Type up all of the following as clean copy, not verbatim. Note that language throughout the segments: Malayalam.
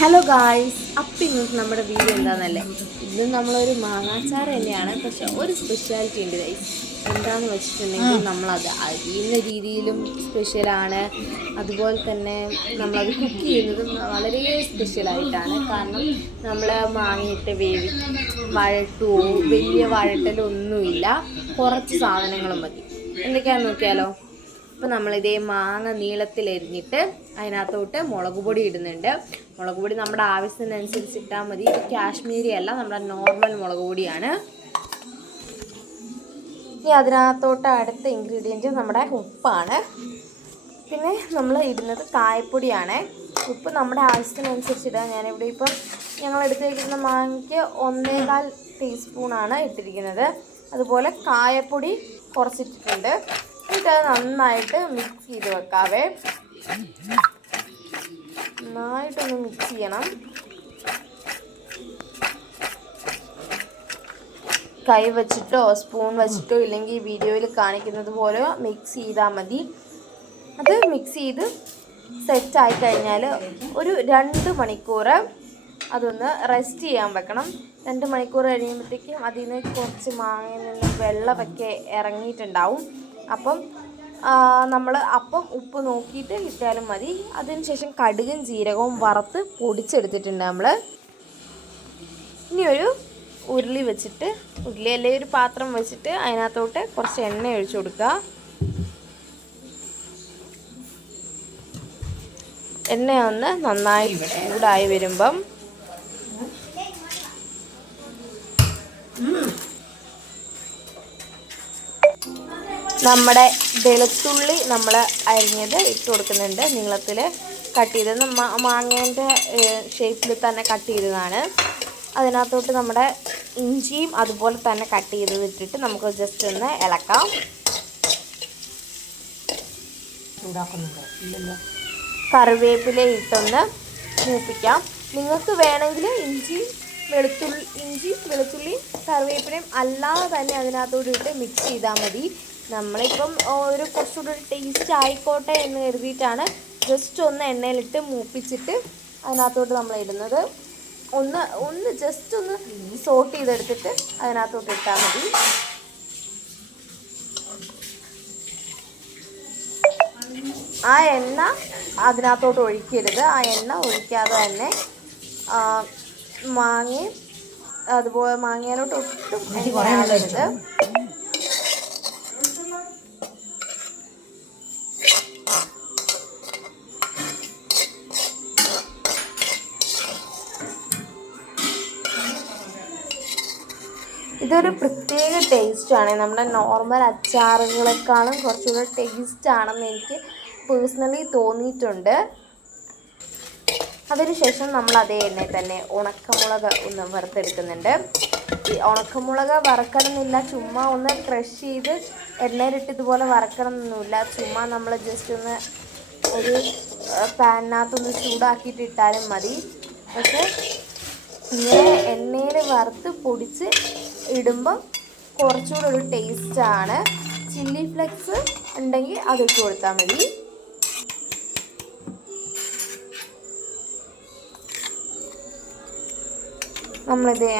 ഹലോ ഗായ്സ്, അപ്പം ഇന്നത്തെ നമ്മുടെ വീഡിയോ എന്താണെന്നല്ലേ? ഇത് നമ്മളൊരു മാങ്ങാച്ചാറ് തന്നെയാണ്, പക്ഷെ ഒരു സ്പെഷ്യാലിറ്റി ഉണ്ട് ഗൈസ്. എന്താണെന്ന് വെച്ചിട്ടുണ്ടെങ്കിൽ നമ്മളത് അരിയുന്ന രീതിയിലും സ്പെഷ്യലാണ്. അതുപോലെ തന്നെ നമ്മളത് കുക്ക് ചെയ്യുന്നതും വളരെ സ്പെഷ്യലായിട്ടാണ്. കാരണം നമ്മൾ മാങ്ങയിട്ട് വഴട്ടുവോ വലിയ വഴട്ടലൊന്നുമില്ല, കുറച്ച് സാധനങ്ങളും മതി. എന്തൊക്കെയാണെന്ന് നോക്കിയാലോ. അപ്പോൾ നമ്മളിതേ മാങ്ങ നീളത്തിലരിഞ്ഞിട്ട് അതിനകത്തോട്ട് മുളക് പൊടി ഇടുന്നുണ്ട്. മുളക് പൊടി നമ്മുടെ ആവശ്യത്തിനനുസരിച്ച് ഇട്ടാൽ മതി. ഇത് കാശ്മീരി അല്ല, നമ്മുടെ നോർമൽ മുളക് പൊടിയാണ്. ഇനി അതിനകത്തോട്ട് അടുത്ത ഇൻഗ്രീഡിയൻറ്റ് നമ്മുടെ ഉപ്പാണ്. പിന്നെ നമ്മൾ ഇടുന്നത് കായപ്പൊടിയാണ്. ഉപ്പ് നമ്മുടെ ആവശ്യത്തിനനുസരിച്ച് ഇടുക. ഞാനിവിടെ ഇപ്പം ഞങ്ങൾ എടുത്ത് വയ്ക്കുന്ന മാങ്ങയ്ക്ക് 1.25 ടീസ്പൂണാണ് ഇട്ടിരിക്കുന്നത്. അതുപോലെ കായപ്പൊടി കുറച്ചിട്ടിട്ടുണ്ട്. എന്നിട്ട് അത് നന്നായിട്ട് മിക്സ് ചെയ്ത് വെക്കാവേ. നന്നായിട്ടൊന്ന് മിക്സ് ചെയ്യണം. കൈ വെച്ചിട്ടോ സ്പൂൺ വെച്ചിട്ടോ ഇല്ലെങ്കിൽ വീഡിയോയിൽ കാണിക്കുന്നത് പോലെ മിക്സ് ചെയ്താൽ മതി. അത് മിക്സ് ചെയ്ത് സെറ്റായി കഴിഞ്ഞാൽ ഒരു 2 മണിക്കൂർ അതൊന്ന് റെസ്റ്റ് ചെയ്യാൻ വെക്കണം. 2 മണിക്കൂർ കഴിയുമ്പോഴത്തേക്കും അതിൽ നിന്ന് കുറച്ച് മാങ്ങയിൽ നിന്ന് വെള്ളമൊക്കെ ഇറങ്ങിയിട്ടുണ്ടാവും. അപ്പം നമ്മൾ ഉപ്പ് നോക്കിയിട്ട് ഇട്ടാലും മതി. അതിനുശേഷം കടുകും ജീരകവും വറുത്ത് പൊടിച്ചെടുത്തിട്ടുണ്ട് നമ്മൾ. ഇനി ഒരു ഉരുളി വെച്ചിട്ട്, ഉരുളി അല്ലെങ്കിൽ ഒരു പാത്രം വെച്ചിട്ട് അതിനകത്തോട്ട് കുറച്ച് എണ്ണ ഒഴിച്ചു കൊടുക്കുക. എണ്ണ ഒന്ന് നന്നായി ചൂടായി വരുമ്പം നമ്മുടെ വെളുത്തുള്ളി നമ്മൾ അരിഞ്ഞത് ഇട്ട് കൊടുക്കുന്നുണ്ട്. നീളത്തിൽ കട്ട് ചെയ്തത് മാങ്ങേൻ്റെ ഷേപ്പിൽ തന്നെ കട്ട് ചെയ്തതാണ്. അതിനകത്തോട്ട് നമ്മുടെ ഇഞ്ചിയും അതുപോലെ തന്നെ കട്ട് ചെയ്തത് ഇട്ടിട്ട് നമുക്ക് ജസ്റ്റ് ഒന്ന് ഇളക്കാം. കറിവേപ്പില ഇട്ടൊന്ന് മൂപ്പിക്കാം. നിങ്ങൾക്ക് വേണമെങ്കിൽ ഇഞ്ചി വെളുത്തുള്ളി കറിവേപ്പിലയും അല്ലാതെ തന്നെ അതിനകത്തോട്ട് ഇട്ട് മിക്സ് ചെയ്താൽ മതി. നമ്മളിപ്പം കുറച്ചുകൂടി ടേസ്റ്റ് ആയിക്കോട്ടെ എന്ന് കരുതിയിട്ടാണ് ജസ്റ്റ് ഒന്ന് എണ്ണയിലിട്ട് മൂപ്പിച്ചിട്ട് അതിനകത്തോട്ട് നമ്മൾ ഇടുന്നത്. ഒന്ന് ജസ്റ്റ് ഒന്ന് സോട്ട് ചെയ്തെടുത്തിട്ട് അതിനകത്തോട്ട് ഇട്ടാൽ മതി. ആ എണ്ണ അതിനകത്തോട്ട് ഒഴിക്കരുത്. ആ എണ്ണ ഒഴിക്കാതെ തന്നെ മാങ്ങയും അതുപോലെ മാങ്ങയിലോട്ട് ഒട്ടും എണ്ണ. ഇതൊരു പ്രത്യേക ടേസ്റ്റാണ്. നമ്മുടെ നോർമൽ അച്ചാറുകളെക്കാളും കുറച്ചുകൂടെ ടേസ്റ്റാണെന്ന് എനിക്ക് പേഴ്സണലി തോന്നിയിട്ടുണ്ട്. അതിനുശേഷം നമ്മൾ അതേ എണ്ണയിൽ തന്നെ ഉണക്കമുളക് ഒന്ന് വറുത്തെടുക്കുന്നുണ്ട്. ഈ ഉണക്കമുളക് വറക്കണമെന്നില്ല, ചുമ്മാ ഒന്ന് ക്രഷ് ചെയ്ത് എണ്ണയിലിട്ട് ഇതുപോലെ വറക്കണമെന്നൊന്നുമില്ല. ചുമ്മാ നമ്മൾ ജസ്റ്റ് ഒന്ന് ഒരു പാനിനകത്തൊന്ന് ചൂടാക്കിയിട്ട് ഇട്ടാലും മതി. പക്ഷേ ഇങ്ങനെ എണ്ണയിൽ വറുത്ത് പൊടിച്ച് ഇടുമ്പം കുറച്ചുകൂടെ ഒരു ടേസ്റ്റാണ്. ചില്ലി ഫ്ലെക്സ് ഉണ്ടെങ്കിൽ അതിട്ട് കൊടുത്താൽ മതി.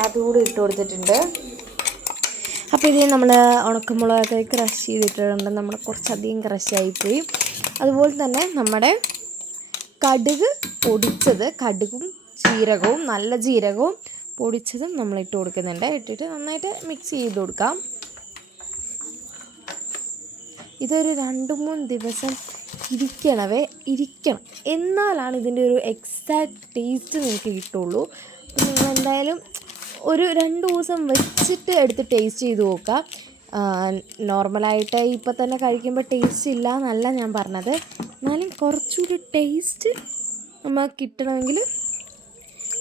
അതുകൂടി ഇട്ട് കൊടുത്തിട്ടുണ്ട്. അപ്പോൾ ഇതേ നമ്മൾ ഉണക്കമുളകൊക്കെ ക്രഷ് ചെയ്തിട്ടുണ്ട്. നമ്മൾ കുറച്ചധികം ക്രഷായിപ്പോയി. അതുപോലെ തന്നെ നമ്മുടെ കടുക് പൊടിച്ചത്, കടുകും ജീരകവും നല്ല ജീരകവും പൊടിച്ചതും നമ്മൾ ഇട്ട് കൊടുക്കുന്നുണ്ട്. ഇട്ടിട്ട് നന്നായിട്ട് മിക്സ് ചെയ്ത് കൊടുക്കാം. ഇതൊരു 2-3 ദിവസം ഇരിക്കണം, എന്നാലാണ് ഇതിൻ്റെ ഒരു എക്സാക്റ്റ് ടേസ്റ്റ് നിങ്ങൾക്ക് കിട്ടുള്ളൂ. നിങ്ങൾ എന്തായാലും ഒരു 2 ദിവസം വെച്ചിട്ട് എടുത്ത് ടേസ്റ്റ് ചെയ്ത് നോക്കുക. നോർമലായിട്ട് ഇപ്പം തന്നെ കഴിക്കുമ്പോൾ ടേസ്റ്റ് ഇല്ല എന്നല്ല ഞാൻ പറഞ്ഞത്. എന്നാലും കുറച്ചുകൂടി ടേസ്റ്റ് നമുക്ക് കിട്ടണമെങ്കിൽ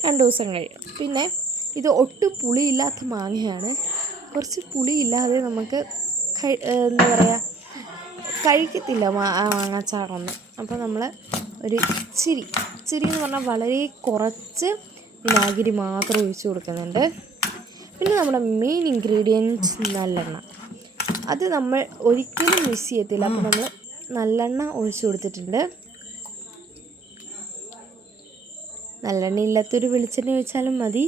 2 ദിവസം കഴിയും. പിന്നെ ഇത് ഒട്ടും പുളിയില്ലാത്ത മാങ്ങയാണ്. കുറച്ച് പുളിയില്ലാതെ നമുക്ക് എന്താ പറയുക, കഴിക്കത്തില്ല മാങ്ങാച്ചാറൊന്നും. അപ്പോൾ നമ്മൾ ഒരു ഇച്ചിരി എന്ന് പറഞ്ഞാൽ വളരെ കുറച്ച് വിനാഗിരി മാത്രം ഒഴിച്ച് കൊടുക്കുന്നുണ്ട്. പിന്നെ നമ്മുടെ മെയിൻ ഇൻഗ്രീഡിയൻറ്റ് നല്ലെണ്ണ. അത് നമ്മൾ ഒരിക്കലും മിസ് ചെയ്യത്തില്ല. അപ്പോൾ നമ്മൾ നല്ലെണ്ണ ഒഴിച്ച് കൊടുത്തിട്ടുണ്ട്. നല്ലെണ്ണ ഇല്ലാത്തൊരു വെളിച്ചെണ്ണ ഒഴിച്ചാലും മതി.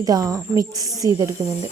ഇതാ മിക്സ് ചെയ്തെടുക്കുന്നുണ്ട്.